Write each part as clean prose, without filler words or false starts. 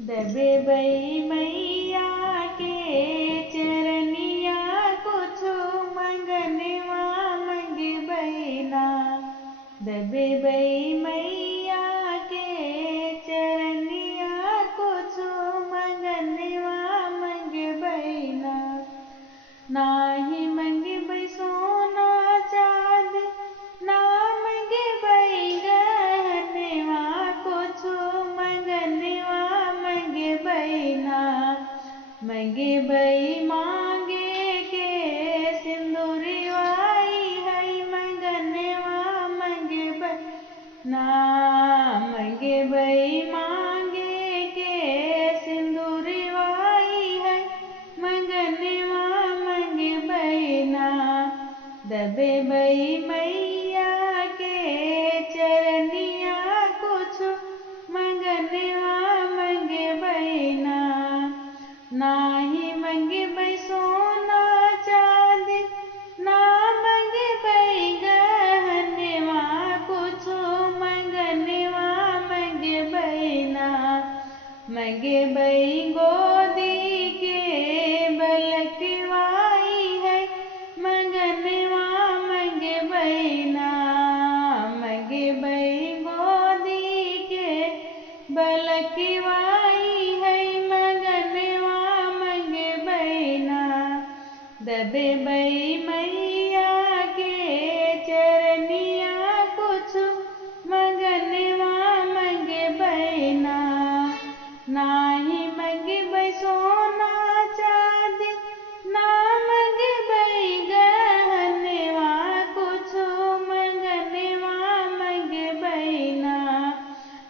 दबे बई मैया के चरनिया कुछु मंगनवा मंगे बैना। दबे बई मैया के चरनिया कुछु मंगनवा मंगे बैना। नाही मंगे बई सोना चांदी, ना मंगे बई गहनवा कुछु मंगनवा मंगे बैना। मंगे बई मांगे के सिंदूरवाई है मंगनवा मंगे बैना। मंगे बई मांगे के सिंदूरवाई है मंगनवा मंगे बैना। दबे बई मैया के चरनिया कुछु मंगनवा मंगे बैना। नाही मंगे बई सोना चांदी, ना मंगे बई गहनवा कुछु मंगनवा मंगे बैना। मंगे बई गोदी के बलकवाई है मंगनवा मंगे बैना। मंगे बई गोदी के बलकवाई है मंगनवा मंगे बैना। दबे बई मैया के चरनिया कुछु मंगनवा मंगे बैना। नाही मंगे बई सोना चांदी, ना मंगे बई गहनवा कुछु मंगनवा मंगे बैना।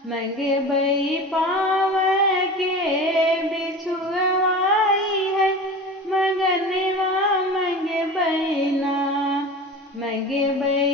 मंगे बई पाँव के बिछुआई है मंगनवा मंगे बैना। मंगे बई